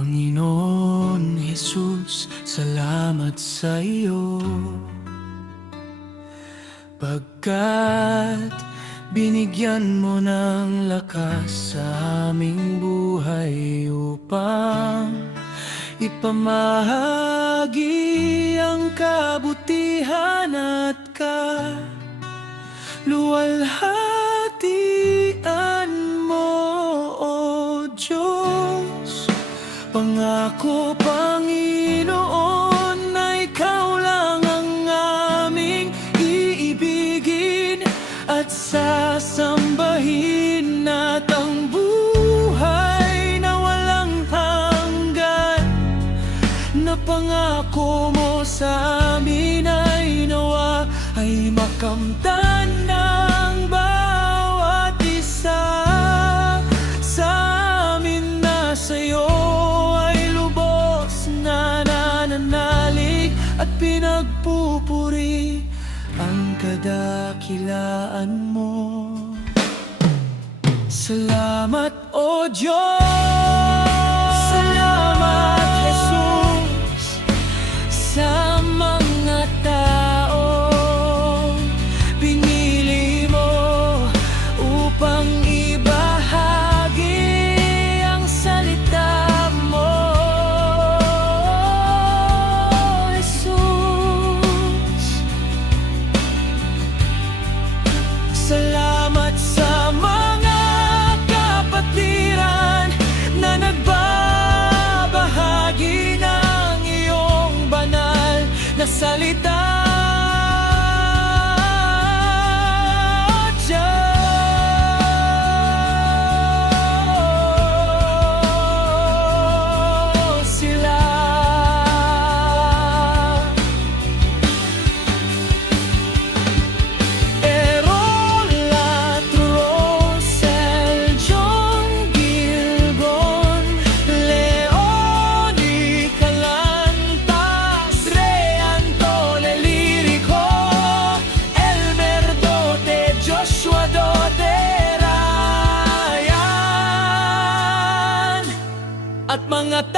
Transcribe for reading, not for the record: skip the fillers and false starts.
Panginoon Jesus, salamat sa iyo, pagkat binigyan mo ng lakas sa aming buhay upang ipamahagi ang kabutihan at kaluwalhatian mo, O Diyos. Pangako, Panginoon, na ikaw lang ang aming iibigin at sasambahin, at ang buhay na walang hanggan na pangako mo sa amin ay nawa ay makamtan ng bawat isa sa amin na sa'yo ay lubos na nananalig at pinagpupuri ang kadakilaan mo. Salamat, O Diyos! Salamat, Jesus, sa mga taong pinili mo upang ibahagi ang salita mo, Jesus. Salamat sa mga kapatiran na nagbabahagi ng iyong banal na salita. At mga